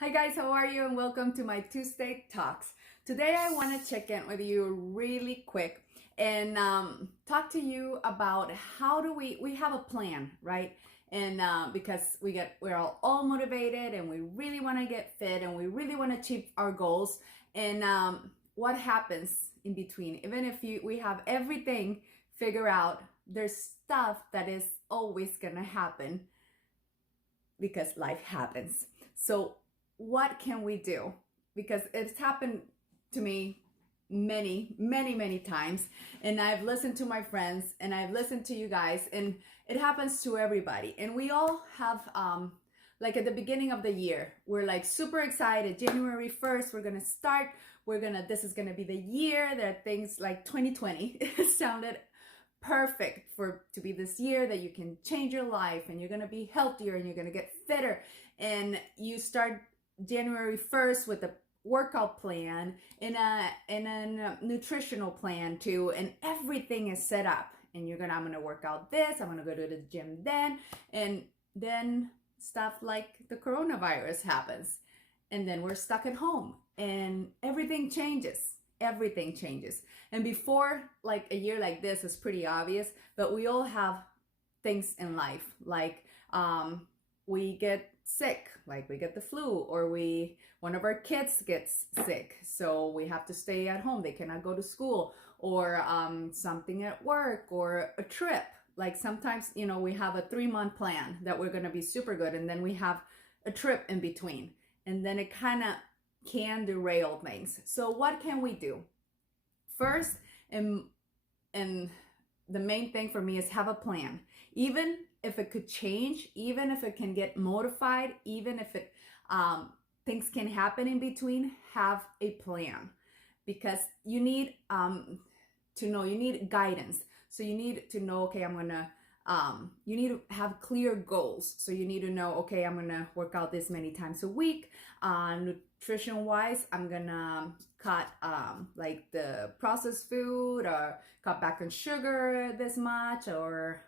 Hi guys, how are you? And welcome to my Tuesday Talks. Today I want to check in with you really quick and talk to you about how do we have a plan, right? And because we're all motivated and we really want to get fit and we really want to achieve our goals. And what happens in between? Even if we have everything figured out, there's stuff that is always gonna happen because life happens. So what can we do? Because it's happened to me many times, and I've listened to my friends and I've listened to you guys, and it happens to everybody. And we all have like at the beginning of the year, we're like super excited. January 1st, we're gonna start. This is gonna be the year that things like 2020 sounded perfect for to be this year, that you can change your life and you're going to be healthier and you're going to get fitter, and you start January 1st with a workout plan and a nutritional plan too, and everything is set up, and I'm going to work out this, I'm going to go to the gym then, and then stuff like the coronavirus happens, and then we're stuck at home and everything changes. And before, like a year like this is pretty obvious, but we all have things in life, like we get sick, like we get the flu, or one of our kids gets sick, so we have to stay at home, they cannot go to school, or something at work, or a trip. Like sometimes, we have a 3-month plan that we're going to be super good, and then we have a trip in between, and then it kind of can derail things. So what can we do? First, and the main thing for me is have a plan. Even if it could change, even if it can get modified, even if things can happen in between, have a plan. Because you need to know, you need guidance. So you need to know, okay, you need to have clear goals. So you need to know, okay, I'm gonna work out this many times a week. Nutrition wise, I'm gonna cut like the processed food, or cut back on sugar this much, or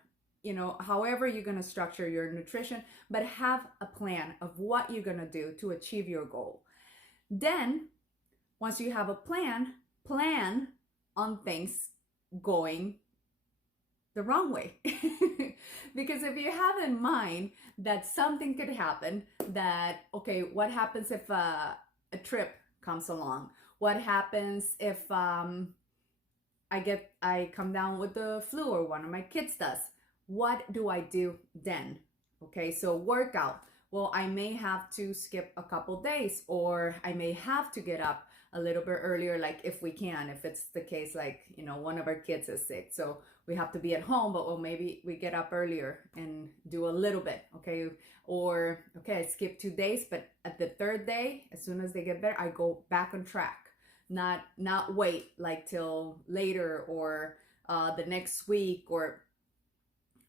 however you're gonna structure your nutrition, but have a plan of what you're gonna do to achieve your goal. Then once you have a plan on things going the wrong way. Because if you have in mind that something could happen, that, okay, what happens if a trip comes along? What happens if I come down with the flu, or one of my kids does? What do I do then? Okay, so workout. Well, I may have to skip a couple days, or I may have to get up a little bit earlier, like if we can, if it's the case, like, one of our kids is sick, so we have to be at home, but well, maybe we get up earlier and do a little bit, okay? Or, okay, I skip 2 days, but at the third day, as soon as they get better, I go back on track. Not wait like till later, or the next week, or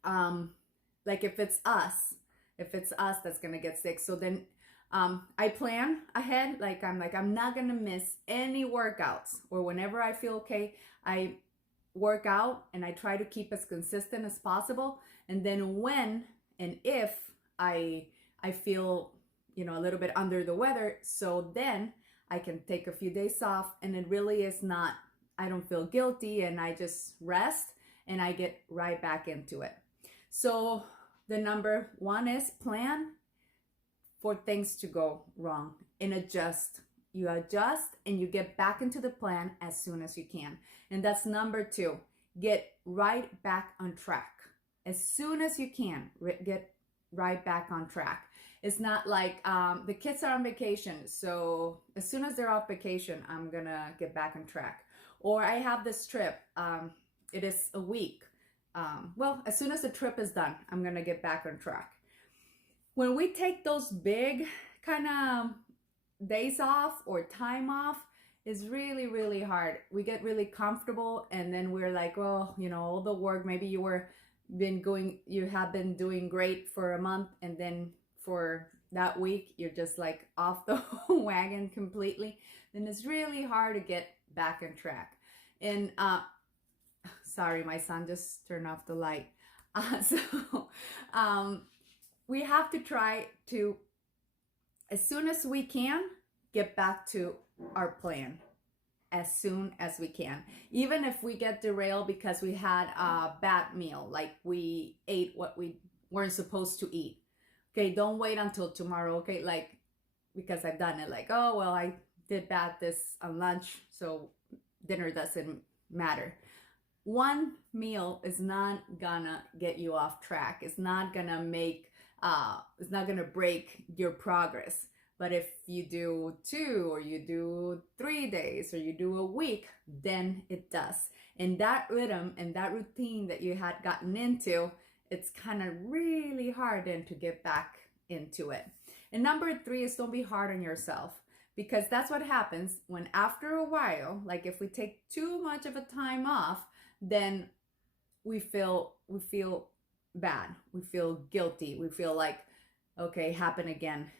like if it's us that's gonna get sick. So then I plan ahead, like I'm not gonna miss any workouts, or whenever I feel okay, I work out, and I try to keep as consistent as possible. And then when and if I feel a little bit under the weather, so then I can take a few days off, and it really is not, I don't feel guilty, and I just rest and I get right back into it. So the number one is plan for things to go wrong, and adjust. You adjust and you get back into the plan as soon as you can. And that's number two. Get right back on track. As soon as you can, get right back on track. It's not like the kids are on vacation, so as soon as they're off vacation, I'm gonna get back on track. Or I have this trip, it is a week. Well, as soon as the trip is done, I'm gonna get back on track. When we take those big kind of days off or time off, is really hard. We get really comfortable, and then we're like, well, all the work, maybe you have been doing great for a month, and then for that week you're just like off the wagon completely. Then it's really hard to get back on track. And sorry, my son just turned off the light. So we have to try to as soon as we can, get back to our plan as soon as we can. Even if we get derailed because we had a bad meal, like we ate what we weren't supposed to eat. Okay, don't wait until tomorrow. Okay, like, because I've done it, like, oh, well, I did bad this on lunch, so dinner doesn't matter. One meal is not gonna get you off track. It's not gonna it's not gonna break your progress. But if you do 2 or you do 3 days or you do a week, then it does. And that rhythm and that routine that you had gotten into, it's kind of really hard then to get back into it. And number 3 is don't be hard on yourself, because that's what happens when after a while, like if we take too much of a time off, then we feel bad. We feel guilty. We feel like, okay, happen again.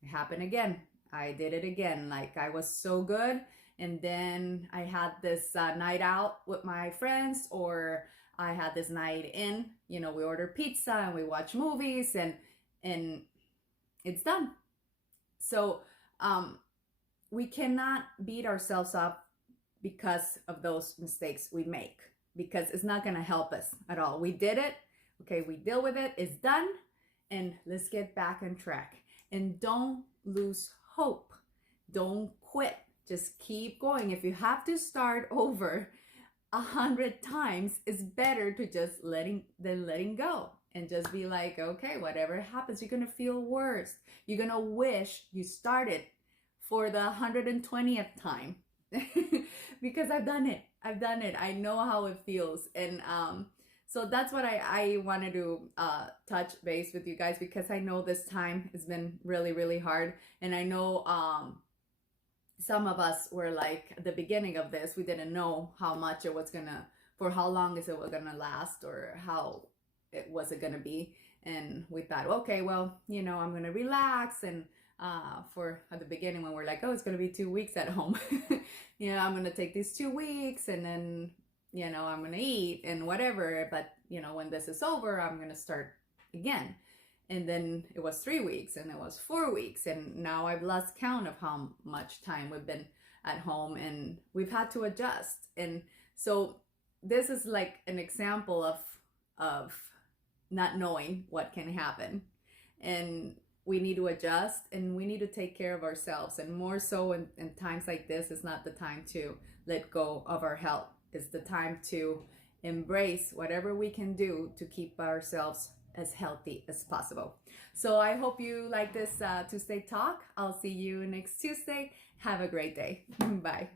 It happened again. I did it again. Like I was so good, and then I had this night out with my friends, or I had this night in. You know, we order pizza and we watch movies, and it's done. So we cannot beat ourselves up because of those mistakes we make, because it's not going to help us at all. We did it. Okay, we deal with it. It's done, and let's get back on track. And don't lose hope. Don't quit. Just keep going. If you have to start over 100 times, it's better to just letting go and just be like, okay, whatever happens, you're gonna feel worse. You're gonna wish you started for the 120th time. Because I've done it. I know how it feels. And so that's what I wanted to touch base with you guys, because I know this time has been really, really hard. And I know some of us were like, at the beginning of this, we didn't know how much it was gonna, for how long is it gonna last, or how it was it gonna be. And we thought, okay, well, you know, I'm gonna relax. And for at the beginning, when we're like, oh, it's gonna be 2 weeks at home, you know, I'm gonna take these 2 weeks, and then, you know, I'm gonna eat and whatever. But you know, when this is over, I'm gonna start again. And then it was 3 weeks, and it was 4 weeks, and now I've lost count of how much time we've been at home, and we've had to adjust. And so this is like an example of not knowing what can happen, and we need to adjust, and we need to take care of ourselves. And more so in times like this, it's not the time to let go of our health. It's the time to embrace whatever we can do to keep ourselves as healthy as possible. So I hope you like this Tuesday talk. I'll see you next Tuesday. Have a great day. Bye.